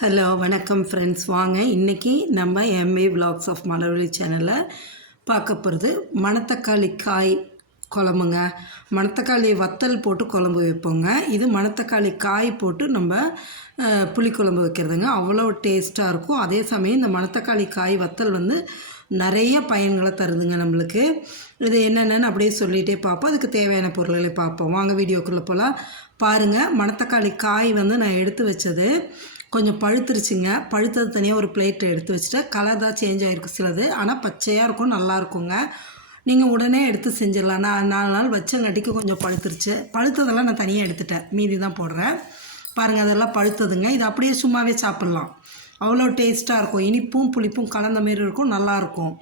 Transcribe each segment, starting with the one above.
Hello வணக்கம் friends வாங்க இன்றைக்கி நம்ம எம்ஏ விலாக்ஸ் ஆஃப் மலர்வழி சேனலில் பார்க்க போகிறது மணத்தக்காளி காய் குழம்புங்க. மணத்தக்காளி வத்தல் போட்டு குழம்பு வைப்போங்க. இது மணத்தக்காளி காய் போட்டு நம்ம புளி புளிக்குழம்பு வைக்கிறதுங்க. அவ்வளோ டேஸ்ட்டாக இருக்கும். அதே சமயம் இந்த மணத்தக்காளி காய் வத்தல் வந்து நிறைய பயன்களை தருதுங்க நம்மளுக்கு. இது என்னென்னு அப்படியே சொல்லிகிட்டே பார்ப்போம். அதுக்கு தேவையான பொருள்களை பார்ப்போம். வாங்க வீடியோக்குள்ளே போகலாம் பாருங்கள் மணத்தக்காளி காய் வந்து நான் எடுத்து வச்சது. கொஞ்சம் பழுத்துருச்சுங்க. பழுத்தது தனியாக ஒரு பிளேட்டை எடுத்து வச்சுட்டு கலர் தான் சேஞ்ச் ஆகிருக்கு சிலது. ஆனால் பச்சையாக இருக்கும் நல்லா இருக்குங்க. நீங்கள் உடனே எடுத்து செஞ்சிடலாம். நான் நாலு நாள் வச்சங்காட்டிக்கு கொஞ்சம் பழுத்துருச்சு. பழுத்ததெல்லாம் நான் தனியாக எடுத்துட்டேன். மீதி தான் போடுறேன். பாருங்கள் அதெல்லாம் பழுத்ததுங்க. இது அப்படியே சும்மாவே சாப்பிட்லாம். அவ்வளோ டேஸ்ட்டாக இருக்கும். இனிப்பும் புளிப்பும் கலந்த மாரி இருக்கும். நல்லாயிருக்கும்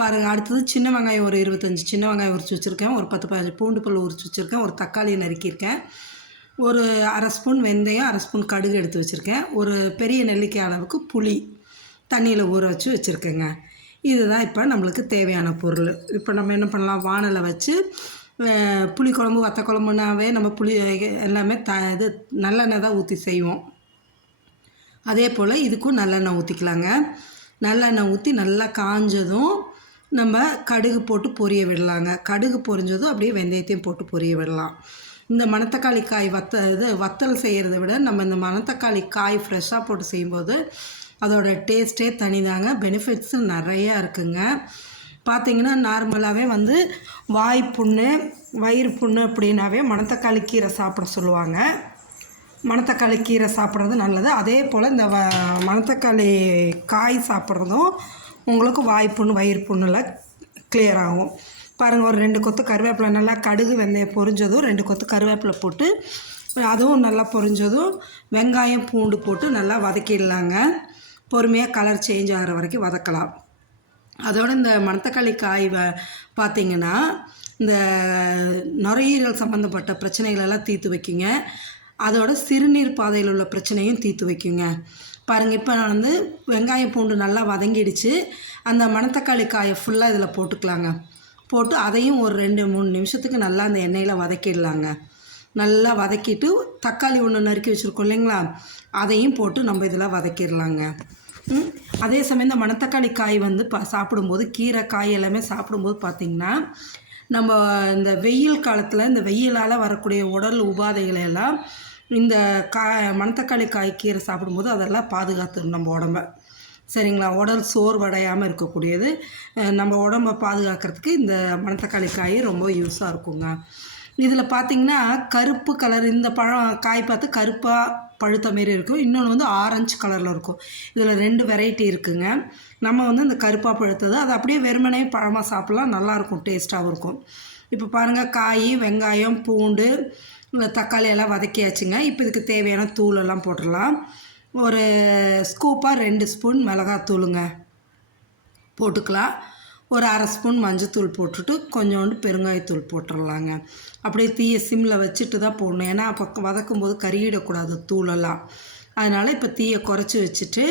பாருங்கள் அடுத்தது சின்ன வெங்காயம் ஒரு இருபத்தஞ்சி சின்ன வெங்காயம் உரிச்சு வச்சுருக்கேன். ஒரு பத்து பதினஞ்சு பூண்டு பல் உரிச்சு வச்சுருக்கேன். ஒரு தக்காளியை நறுக்கியிருக்கேன். ஒரு அரை ஸ்பூன் வெந்தயம் அரை ஸ்பூன் கடுகு எடுத்து வச்சுருக்கேன். ஒரு பெரிய நெல்லிக்காய் அளவுக்கு புளி தண்ணியில் ஊற வச்சு வச்சுருக்கேங்க. இதுதான் இப்போ நம்மளுக்கு தேவையான பொருள். இப்போ நம்ம என்ன பண்ணலாம்? வானலை வச்சு புளி குழம்பு வத்த குழம்புனாவே நம்ம புளி எல்லாமே த இது நல்லெண்ணெய் தான் ஊற்றி செய்வோம். அதே போல் இதுக்கும் நல்லெண்ணெய் ஊற்றிக்கலாங்க நல்லெண்ணெய் ஊற்றி நல்லா காஞ்சதும் நம்ம கடுகு போட்டு பொரிய விடலாங்க. கடுகு பொரிஞ்சதும் அப்படியே வெந்தயத்தையும் போட்டு பொரிய விடலாம். இந்த மணத்தக்காளி காய் வத்த இது வத்தல் செய்கிறத விட நம்ம இந்த மணத்தக்காளி காய் ஃப்ரெஷ்ஷாக போட்டு செய்யும்போது அதோட டேஸ்ட்டே தனிதாங்க. பெனிஃபிட்ஸும் நிறையா இருக்குங்க. பார்த்தீங்கன்னா நார்மலாகவே வந்து வாய் புண்ணு வயிறு புண்ணு அப்படின்னாவே மணத்தக்காளி கீரை சாப்பிட சொல்லுவாங்க. மணத்தக்காளி கீரை சாப்பிட்றது நல்லது. அதே போல் இந்த வ மணத்தக்காளி காய் சாப்பிட்றதும் உங்களுக்கு வாய்ப்புண்ணு வயிறு புண்ணில் கிளியர் ஆகும். பாருங்கள் ஒரு ரெண்டு கொத்து கருவேப்பிலை நல்லா கடுகு வெந்தயம் பொரிஞ்சதும் ரெண்டு கொத்து கருவேப்பிலை போட்டு அதுவும் நல்லா பொரிஞ்சதும் வெங்காயம் பூண்டு போட்டு நல்லா வதக்கிடலாங்க. பொறுமையாக கலர் சேஞ்ச் ஆகிற வரைக்கும் வதக்கலாம். அதோட இந்த மணத்தக்காளி காய் வ பார்த்தீங்கன்னா இந்த நுரையீரல் சம்மந்தப்பட்ட பிரச்சனைகளெல்லாம் தீர்த்து வைக்குங்க. அதோட சிறுநீர் பாதையில் உள்ள பிரச்சனையும் தீர்த்து வைக்குங்க. பாருங்கள் இப்போ நான் வந்து வெங்காயம் பூண்டு நல்லா வதங்கிடுச்சு. அந்த மணத்தக்காளி காயை ஃபுல்லாக இதில் போட்டுக்கலாங்க. போட்டு அதையும் ஒரு ரெண்டு மூணு நிமிஷத்துக்கு நல்லா அந்த எண்ணெயில் வதக்கிடலாங்க. நல்லா வதக்கிட்டு தக்காளி ஒன்று நறுக்கி வச்சுருக்கோம் இல்லைங்களா? அதையும் போட்டு நம்ம இதில் வதக்கிடலாங்க. அதே சமயம் இந்த மணத்தக்காளி காய் வந்து பா சாப்பிடும்போது கீரை காய் எல்லாமே சாப்பிடும்போது பார்த்திங்கன்னா நம்ம இந்த வெயில் காலத்தில் இந்த வெயிலால் வரக்கூடிய உடல் உபாதைகளை எல்லாம் இந்த கா மணத்தக்காளி காய் கீரை சாப்பிடும்போது அதெல்லாம் பாதுகாத்துடும் நம்ம உடம்ப. சரிங்களா? உடல் சோர்வடையாமல் இருக்கக்கூடியது. நம்ம உடம்ப பாதுகாக்கிறதுக்கு இந்த மணத்தக்காளி காய் ரொம்ப யூஸாக இருக்குங்க. இதில் பார்த்தீங்கன்னா கருப்பு கலர் இந்த பழம் காய் பார்த்து கருப்பாக பழுத்த மாரி இருக்கும். இன்னொன்று வந்து ஆரஞ்சு கலரில் இருக்கும். இதில் ரெண்டு வெரைட்டி இருக்குங்க. நம்ம வந்து இந்த கருப்பாக பழுத்தது அது அப்படியே வெறுமனே பழமாக சாப்பிட்லாம். நல்லாயிருக்கும் டேஸ்ட்டாகவும் இருக்கும். இப்போ பாருங்கள் காய் வெங்காயம் பூண்டு இந்த தக்காளி எல்லாம் வதக்கியாச்சுங்க. இப்போ இதுக்கு தேவையான தூள் எல்லாம் போட்டுடலாம். ஒரு ஸ்கூப்பாக ரெண்டு ஸ்பூன் மிளகாத்தூளுங்க போட்டுக்கலாம். ஒரு அரை ஸ்பூன் மஞ்சத்தூள் போட்டுட்டு கொஞ்சோண்டு பெருங்காயத்தூள் போட்டுடலாங்க அப்படியே தீய சிம்மில் வச்சுட்டு தான் போடணும். ஏன்னா அப்போ வதக்கும் போது கருகிடக்கூடாது தூளெல்லாம். அதனால் இப்போ தீயை குறைச்சி வச்சுட்டு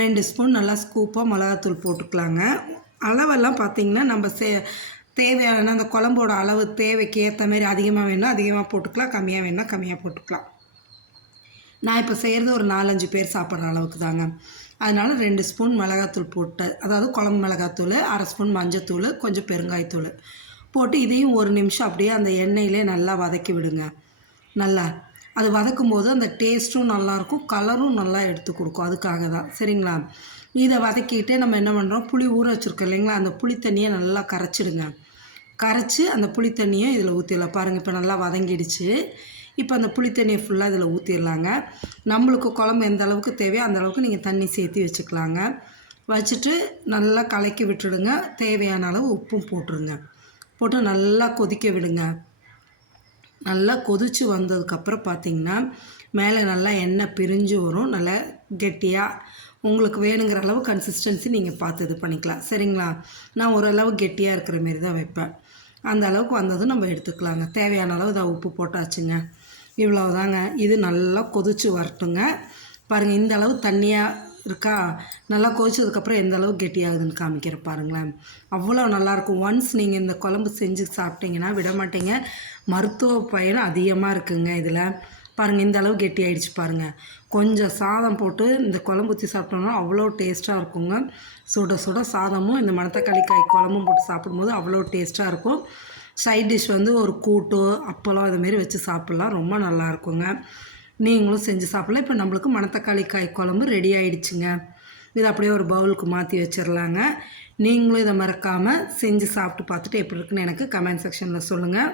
ரெண்டு ஸ்பூன் நல்லா ஸ்கூப்பாக மிளகாத்தூள் போட்டுக்கலாங்க. அளவெல்லாம் பார்த்திங்கன்னா நம்ம சே தேவையான அந்த குழம்போட அளவு தேவைக்கு ஏற்ற மாதிரி அதிகமாக வேணால் அதிகமாக போட்டுக்கலாம். கம்மியாக வேணால் கம்மியாக போட்டுக்கலாம். நான் இப்போ செய்கிறது ஒரு நாலஞ்சு பேர் சாப்பிட்ற அளவுக்கு தாங்க அதனால் ரெண்டு ஸ்பூன் மிளகாத்தூள் போட்டு அதாவது குழம்பு மிளகாத்தூள் அரை ஸ்பூன் மஞ்சத்தூள் கொஞ்சம் பெருங்காயத்தூள் போட்டு இதையும் ஒரு நிமிஷம் அப்படியே அந்த எண்ணெயிலே நல்லா வதக்கி விடுங்க. நல்லா. அது வதக்கும் போது அந்த டேஸ்ட்டும் நல்லாயிருக்கும் கலரும் நல்லா எடுத்து கொடுக்கும். அதுக்காக தான். சரிங்களா? இதை வதக்கிட்டு நம்ம என்ன பண்ணுறோம் புளி ஊற வச்சுருக்கோம் இல்லைங்களா? அந்த புளி தண்ணியை நல்லா கரைச்சிடுங்க. கரைச்சி அந்த புளி தண்ணியை இதில் ஊற்றிடலாம் பாருங்கள் இப்போ நல்லா வதங்கிடுச்சு. இப்போ அந்த புளி தண்ணியை ஃபுல்லாக இதில் ஊற்றிடலாங்க நம்மளுக்கு குழம்பு எந்த அளவுக்கு தேவையோ அந்த அளவுக்கு நீங்கள் தண்ணி சேர்த்து வச்சுக்கலாங்க. வச்சுட்டு நல்லா கலக்கி விட்டுடுங்க. தேவையான அளவு உப்பும் போட்டுருங்க. போட்டு நல்லா கொதிக்க விடுங்க. நல்லா கொதிச்சு வந்ததுக்கப்புறம் பார்த்தீங்கன்னா மேலே நல்லா எண்ணெய் பிரிஞ்சு வரும். நல்லா கெட்டியாக உங்களுக்கு வேணுங்கிற அளவு கன்சிஸ்டன்சி நீங்கள் பார்த்து இது பண்ணிக்கலாம். சரிங்களா? நான் ஓரளவு கெட்டியாக இருக்கிற மாரி தான் வைப்பேன். அந்த அளவுக்கு வந்ததும் நம்ம எடுத்துக்கலாங்க. தேவையான அளவு இதை உப்பு போட்டாச்சுங்க. இவ்வளவுதாங்க. இது நல்லா கொதிச்சு வரட்டுங்க. பாருங்கள் இந்த அளவு தண்ணியாக இருக்கா? நல்லா கொதிச்சதுக்கப்புறம் எந்த அளவு கெட்டியாகுதுன்னு காமிக்கிற பாருங்களேன். அவ்வளோ நல்லாயிருக்கும் ஒன்ஸ் நீங்கள் இந்த குழம்பு செஞ்சு சாப்பிட்டீங்கன்னா விட மாட்டீங்க. மருத்துவ பயன் அதிகமாக இருக்குங்க இதில். பாருங்கள் இந்த அளவு கெட்டியாயிடுச்சு பாருங்கள் கொஞ்சம் சாதம் போட்டு இந்த குழம்பு ஊற்றி சாப்பிட்டோம்னா அவ்வளோ டேஸ்ட்டாக இருக்குங்க. சுட சுட சாதமும் இந்த மணத்தக்காளி காய் குழம்பும் போட்டு சாப்பிடும்போது அவ்வளோ டேஸ்ட்டாக இருக்கும். சைட் டிஷ் வந்து ஒரு கூட்டோ அப்பளம் இதுமாரி வச்சு சாப்பிட்லாம். ரொம்ப நல்லா இருக்குங்க. நீங்களும் செஞ்சு சாப்பிட்லாம். இப்போ நம்மளுக்கு மணத்தக்காளி காய் குழம்பு ரெடி ஆயிடுச்சுங்க. இதை அப்படியே ஒரு பவுலுக்கு மாற்றி வச்சிடலாங்க நீங்களும் இதை மறக்காமல் செஞ்சு சாப்பிட்டு பார்த்துட்டு எப்படி இருக்குன்னு எனக்கு கமெண்ட் செக்ஷனில் சொல்லுங்கள்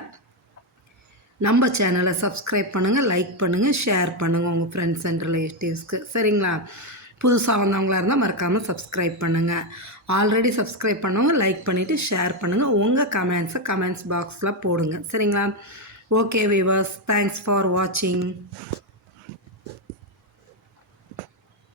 நம்ம சேனலை சப்ஸ்கிரைப் பண்ணுங்கள் லைக் பண்ணுங்கள் ஷேர் பண்ணுங்கள் உங்கள் ஃப்ரெண்ட்ஸ் அண்ட் ரிலேட்டிவ்ஸ்க்கு சரிங்களா? புதுசாக வந்தவங்களாக இருந்தால் மறக்காமல் சப்ஸ்கிரைப் பண்ணுங்கள் ஆல்ரெடி சப்ஸ்கிரைப் பண்ணவங்க லைக் பண்ணிவிட்டு ஷேர் பண்ணுங்கள் உங்கள் கமெண்ட்ஸை கமெண்ட்ஸ் பாக்ஸில் போடுங்க. சரிங்களா? ஓகே விவாஸ் தேங்க்ஸ் ஃபார் வாட்சிங்